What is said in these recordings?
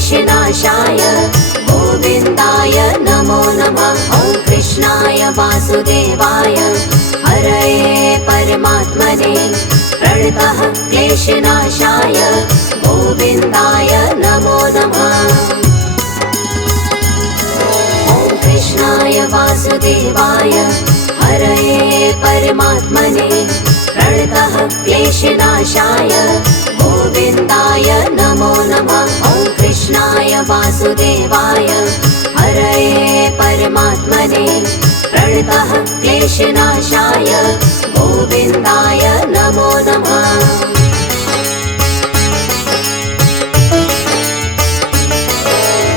क्लेशनाशाय गोविन्दाय नमो नमः। ॐ कृष्णाय वासुदेवाय हरये परमात्मने प्रणतः क्लेशनाशाय गोविन्दाय नमो नमः। ॐ कृष्णाय वासुदेवाय हरये परमात्मने प्रणतः क्लेशनाशाय गोविन्दाय नमो नमः। ॐ कृष्णाय वासुदेवाय हरये परमात्मने प्रणतः क्लेशनाशाय गोविन्दाय नमो नमः।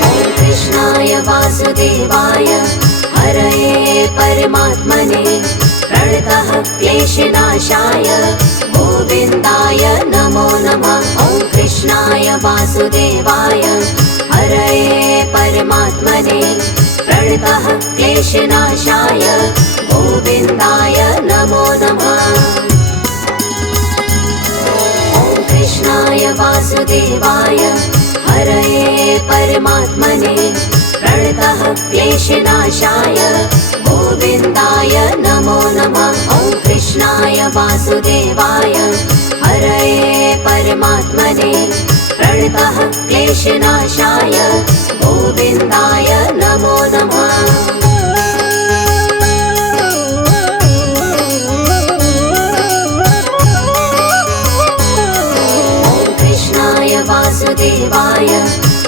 ॐ कृष्णाय वासुदेवाय हरये परमात्मने प्रणतः क्लेशनाशाय गोविन्दाय नमो नमः। ॐ कृष्णाय वासुदेवाय हरये परमात्मने प्रणतः क्लेशनाशाय गोविन्दाय नमो नमः। ॐ कृष्णाय वासुदेवाय हरये परमात्मने प्रणतः क्लेशनाशाय गोविन्दाय नमो नमः। ॐ कृष्णाय वासुदेवाय हरये परमात्मने प्रणतः क्लेशनाशाय गोविन्दाय नमो नमः। ॐ कृष्णाय वासुदेवाय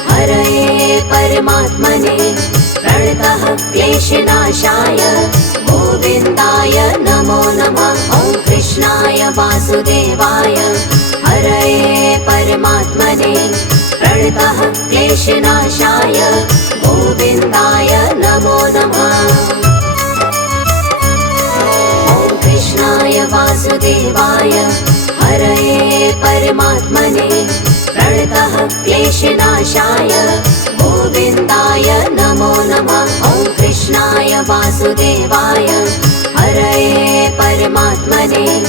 हरये परमात्मने प्रणतः क्लेशनाशाय गोविन्दाय नमो नमः। ॐ कृष्णाय वासुदेवाय हरये परमात्मने प्रणतः क्लेशनाशाय गोविन्दाय नमो नमः। ॐ कृष्णाय वासुदेवाय हरये परमात्मने प्रणतः क्लेशनाशाय गोविन्दाय नमो नमः। ॐ कृष्णाय वासुदेवाय हरये परमात्मने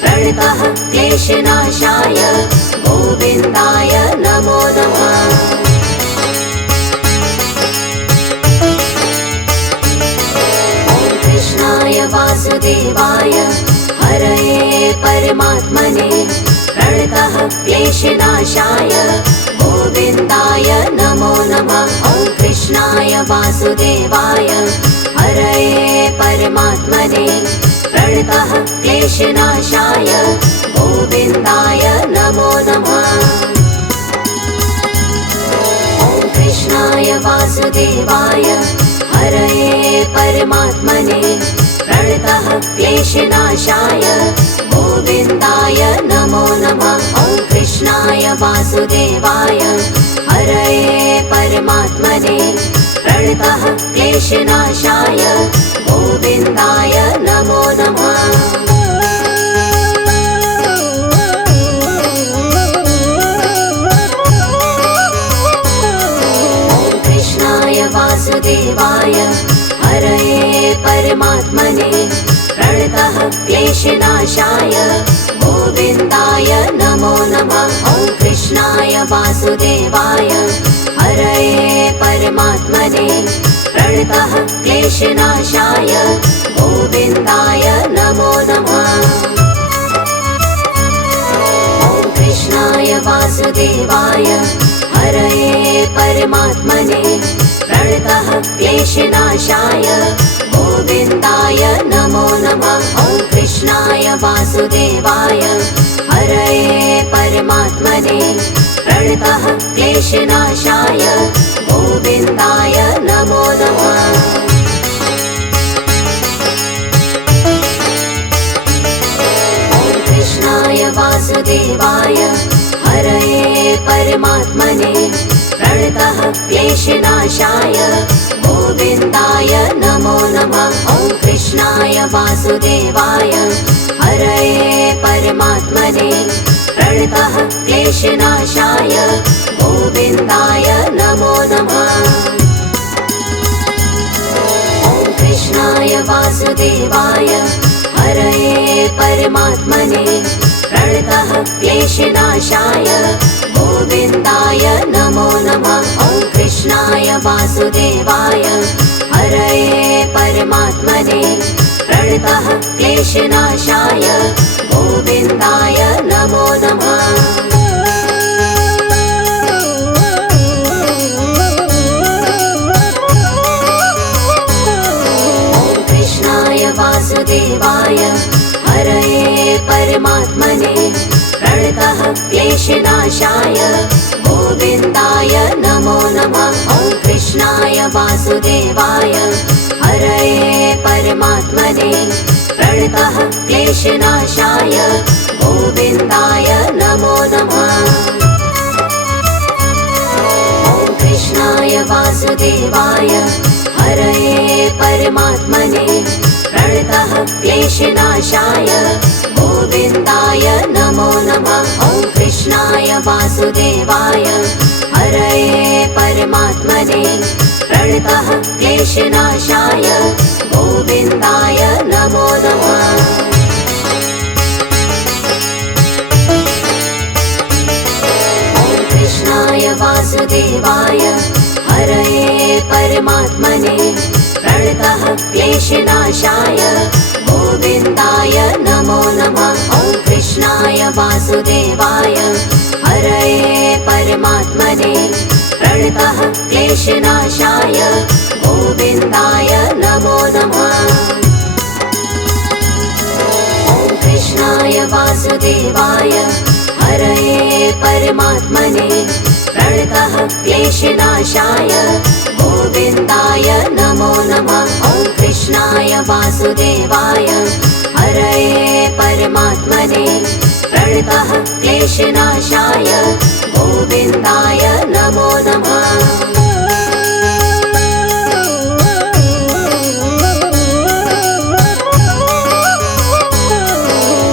प्रणतः क्लेशनाशाय गोविन्दाय नमो नमः। ॐ कृष्णाय वासुदेवाय हरये परमात्मने प्रणतः क्लेशनाशाय गोविन्दाय नमो नमः। ॐ कृष्णाय वासुदेवाय हरये परमात्मने प्रणतः क्लेशनाशाय गोविन्दाय नमो नमः। ॐ कृष्णाय वासुदेवाय हरये परमात्मने प्रणतः क्लेशनाशाय गोविन्दाय नमो नमः। ॐ कृष्णाय वासुदेवाय हरये परमात्मने प्रणतः क्लेशनाशाय गोविन्दाय नमो नमः। ॐ कृष्णाय वासुदेवाय हरये परमात्मने प्रणतः क्लेशनाशाय गोविन्दाय नमो नमः। ॐ कृष्णाय वासुदेवाय हरये परमात्मने प्रणतः क्लेशनाशाय गोविन्दाय नमो नमः। ॐ कृष्णाय वासुदेवाय हरये परमात्मने प्रणतः क्लेशनाशाय गोविन्दाय नमो नमः। ॐ कृष्णाय वासुदेवाय हरये परमात्मने प्रणतः क्लेशनाशाय गोविन्दाय नमो नमः। ॐ कृष्णाय वासुदेवाय हरये परमात्मने प्रणतः क्लेशनाशाय गोविन्दाय नमो नमः। ॐ कृष्णाय वासुदेवाय हरये परमात्मने प्रणतः क्लेशनाशाय गोविन्दाय नमो नमः। ॐ कृष्णाय वासुदेवाय हरये परमात्मने प्रणतः क्लेशनाशाय गोविन्दाय नमो नमः। वासुदेवाय हरये परमात्मने प्रणतः क्लेशनाशाय गोविन्दाय नमो नमः। वासुदेवाय हरये परमात्मने प्रणतः क्लेशनाशाय गोविन्दाय नमो नमः। ॐ कृष्णाय वासुदेवाय हरये परमात्मने प्रणतः क्लेशनाशाय गोविन्दाय नमो नमः। ॐ कृष्णाय वासुदेवाय हरये परमात्मने प्रणतः क्लेशनाशाय गोविन्दाय नमो नमः। ॐ कृष्णाय वासुदेवाय हरये परमात्मने प्रणतः क्लेशनाशाय गोविन्दाय नमो नमः। ॐ कृष्णाय वासुदेवाय हरये परमात्मने प्रणतः क्लेशनाशाय गोविन्दाय नमो नमः। ॐ कृष्णाय वासुदेवाय हरये परमात्मने प्रणतः क्लेशनाशाय गोविन्दाय नमो नमः। ॐ कृष्णाय वासुदेवाय हरये परमात्मने प्रणतः क्लेशनाशाय गोविन्दाय नमो नमः। ॐ कृष्णाय वासुदेवाय हरये परमात्मने प्रणतः क्लेशनाशाय गोविन्दाय नमो नमः।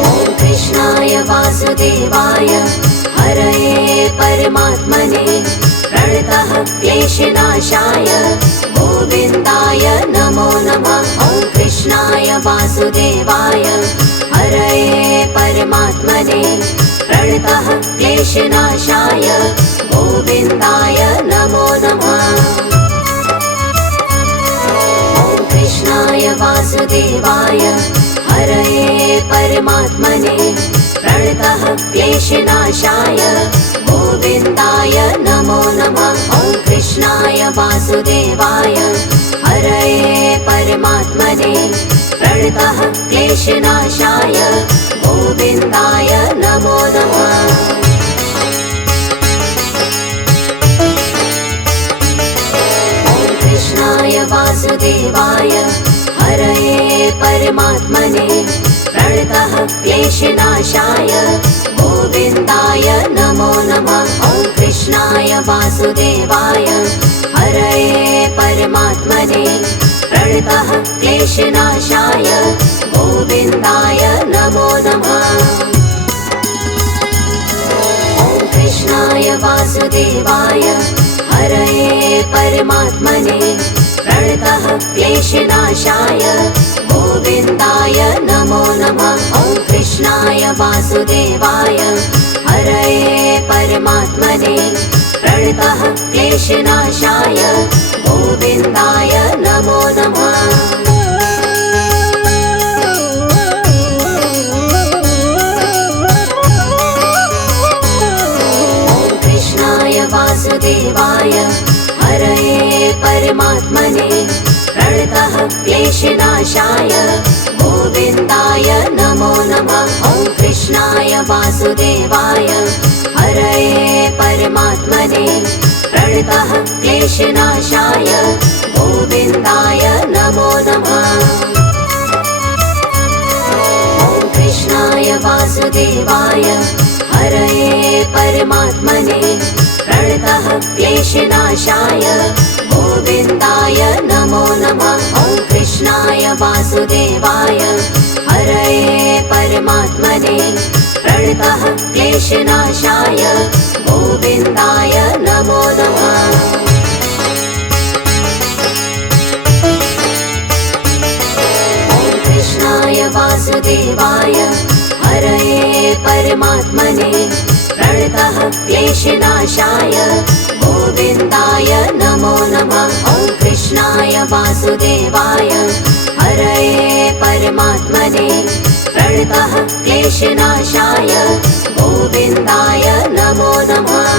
ॐ कृष्णाय वासुदेवाय हरये परमात्मने प्रणतः क्लेशनाशाय गोविन्दाय नमो नमः। ॐ कृष्णाय वासुदेवाय हरये परमात्मने प्रणतः क्लेशनाशाय गोविन्दाय नमो नमः। ॐ कृष्णाय वासुदेवाय हरये परमात्मने प्रणतः क्लेशनाशाय गोविन्दाय नमो नमः। ॐ कृष्णाय वासुदेवाय हरये परमात्मने प्रणतः क्लेशनाशाय गोविन्दाय नमो नमः। ॐ कृष्णाय वासुदेवाय हरये परमात्मने प्रणतः क्लेशनाशाय गोविन्दाय नमो नमः। ॐ कृष्णाय वासुदेवाय हरये परमात्मने प्रणतः क्लेशनाशाय गोविन्दाय नमो नमः। ॐ कृष्णाय वासुदेवाय हरये परमात्मने प्रणतः क्लेशनाशाय गोविन्दाय नमो नमः। ॐ कृष्णाय वासुदेवाय हरये परमात्मने प्रणतः क्लेशनाशाय गोविन्दाय नमो नमः। ॐ कृष्णाय वासुदेवाय हरये परमात्मने प्रणतः क्लेशनाशाय गोविन्दाय नमो नमः। ॐ कृष्णाय वासुदेवाय हरये परमात्मने प्रणतः क्लेशनाशाय गोविन्दाय नमो नमः। ॐ कृष्णाय वासुदेवाय हरये परमात्मने प्रणतः क्लेशनाशाय गोविन्दाय नमो नमः। ॐ कृष्णाय वासुदेवाय हरये परमात्मने प्रणतः क्लेशनाशाय गोविन्दाय नमो नमः। ॐ कृष्णाय वासुदेवाय हरये परमात्मने प्रणतः क्लेशनाशाय गोविन्दाय नमो नमः। वासुदेवाय हरये परमात्मने प्रणतः क्लेशनाशाय गोविन्दाय नमो नमः।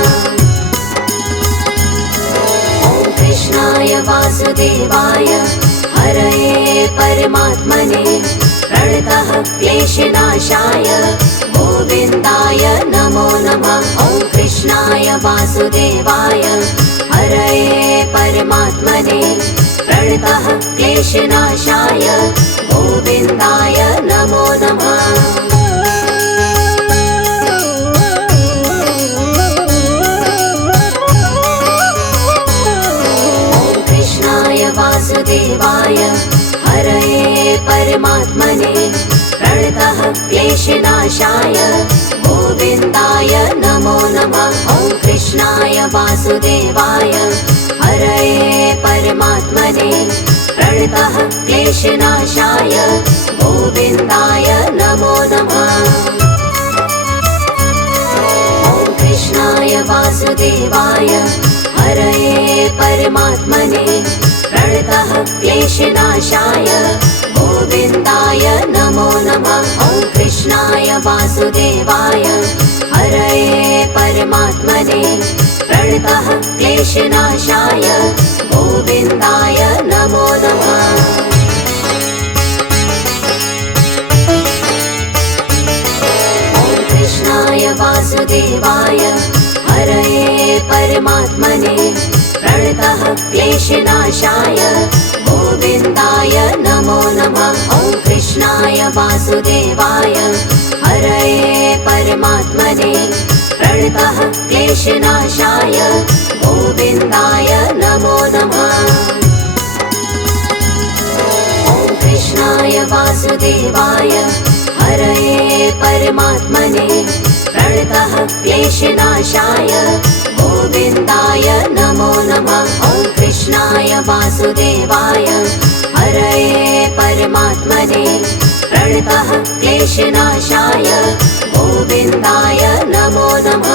ॐ कृष्णाय वासुदेवाय हरये परमात्मने प्रणतः क्लेशनाशाय गोविन्दाय नमो नमः। ॐ कृष्णाय वासुदेवाय हरये परमात्मने प्रणतः क्लेशनाशाय गोविन्दाय नमो नमः। ॐ कृष्णाय वासुदेवाय हरये परमात्मने प्रणतः क्लेशनाशाय गोविन्दाय नमो नमः। ॐ कृष्णाय वासुदेवाय हरये परमात्मने प्रणतः क्लेशनाशाय गोविन्दाय नमो नमः। ॐ कृष्णाय वासुदेवाय हरये परमात्मने प्रणतः क्लेशनाशाय गोविन्दाय नमो नमः। ॐ कृष्णाय वासुदेवाय हरये परमात्मने प्रणतः क्लेशनाशाय गोविन्दाय नमो नमः। ॐ कृष्णाय वासुदेवाय हरये परमात्मने प्रणतः क्लेशनाशाय गोविन्दाय नमो नमः। ॐ कृष्णाय वासुदेवाय हरये परमात्मने प्रणतः क्लेशनाशाय गोविन्दाय नमो नमः। ॐ कृष्णाय वासुदेवाय हरये परमात्मने प्रणतः क्लेशनाशाय गोविन्दाय नमो नमः। ॐ कृष्णाय वासुदेवाय हरये परमात्मने प्रणतः क्लेशनाशाय गोविन्दाय नमो नमः।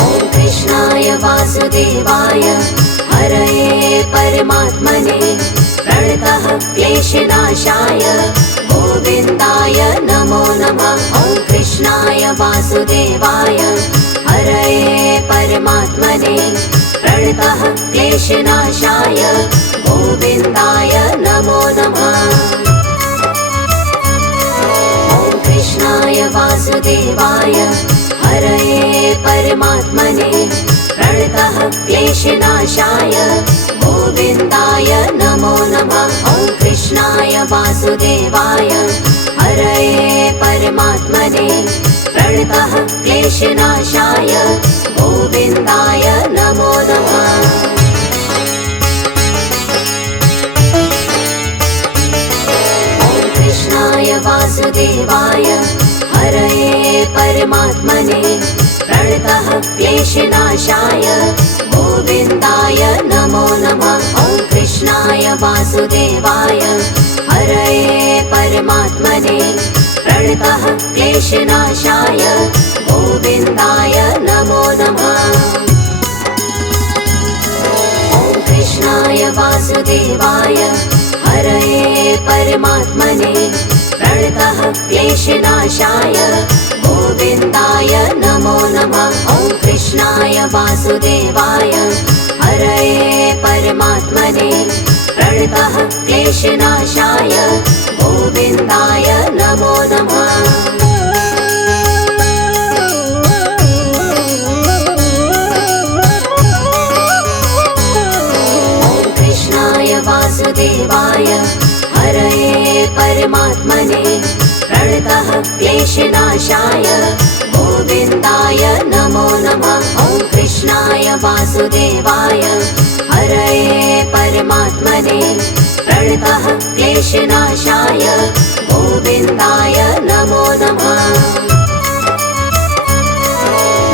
ॐ कृष्णाय वासुदेवाय हरये परमात्मने प्रणतः क्लेशनाशाय गोविन्दाय नमो नमः। ॐ कृष्णाय वासुदेवाय हरये परमात्मने प्रणतः क्लेशनाशाय गोविन्दाय नमो नमः। ॐ कृष्णाय वासुदेवाय हरये परमात्मने प्रणतः क्लेशनाशाय गोविन्दाय नमो नमः। ॐ कृष्णाय वासुदेवाय हरये परमात्मने प्रणतः क्लेशनाशाय गोविन्दाय नमो नमः। ॐ कृष्णाय वासुदेवाय हरये परमात्मने प्रणतः क्लेशनाशाय गोविन्दाय नमो नमः। ॐ कृष्णाय वासुदेवाय हरये परमात्मने प्रणतः क्लेशनाशाय गोविन्दाय नमो नमः। ॐ कृष्णाय वासुदेवाय हरये परमात्मने प्रणतः क्लेशनाशाय गोविन्दाय नमो नमः। ॐ कृष्णाय वासुदेवाय हरये परमात्मने प्रणतः क्लेशनाशाय गोविन्दाय नमो नमः। ॐ कृष्णाय वासुदेवाय हरये परमात्मने प्रणतः क्लेशनाशाय गोविन्दाय नमो नमः। ॐ कृष्णाय वासुदेवाय हरये परमात्मने प्रणतः क्लेशनाशाय गोविन्दाय नमो नमः।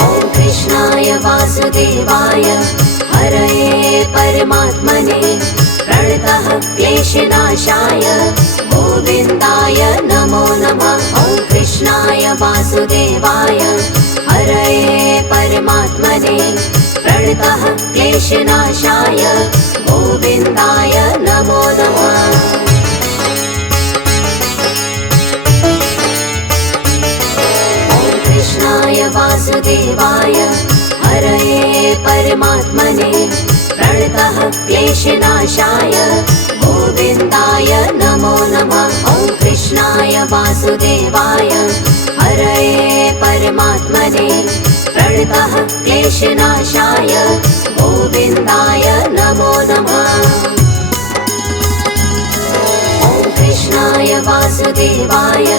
ॐ कृष्णाय वासुदेवाय हरये परमात्मने प्रणतः क्लेशनाशाय गोविन्दाय नमो नमः। ॐ कृष्णाय कृष्णाय वासुदेवाय हरये परमात्मने प्रणतः क्लेशनाशाय गोविन्दाय नमो नमः। कृष्णाय वासुदेवाय हरये परमात्मने प्रणतः क्लेशनाशाय गोविन्दाय नमो नमः। ॐ कृष्णाय वासुदेवाय हरये परमात्मने प्रणतः क्लेशनाशाय गोविन्दाय नमो नमः। ॐ कृष्णाय वासुदेवाय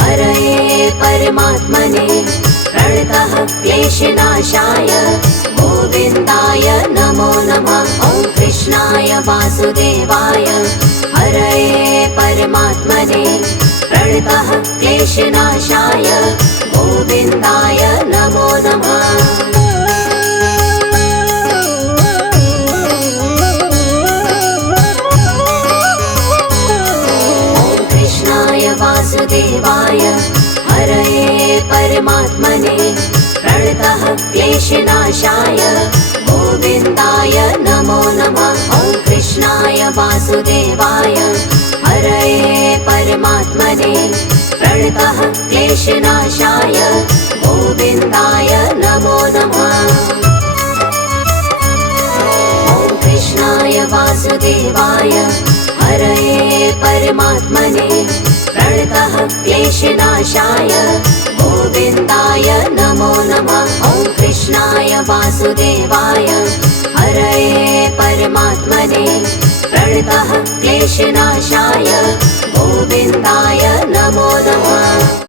हरये परमात्मने प्रणतः क्लेशनाशाय गोविन्दाय नमो नमः। ॐ कृष्णाय वासुदेवाय हरये परमात्मने प्रणतः क्लेशनाशाय गोविन्दाय नमो नमः। वासुदेवाय हरये परमात्मने प्रणतः क्लेशनाशाय गोविन्दाय नमो नमः। ॐ कृष्णाय वासुदेवाय हरये परमात्मने प्रणतः क्लेशनाशाय गोविन्दाय नमो नमः। ॐ कृष्णाय वासुदेवाय हरये परमात्मने प्रणतः क्लेशनाशाय गोविन्दाय नमो नमः। ॐ कृष्णाय वासुदेवाय हरये परमात्मने प्रणतः क्लेशनाशाय गोविन्दाय नमो नमः।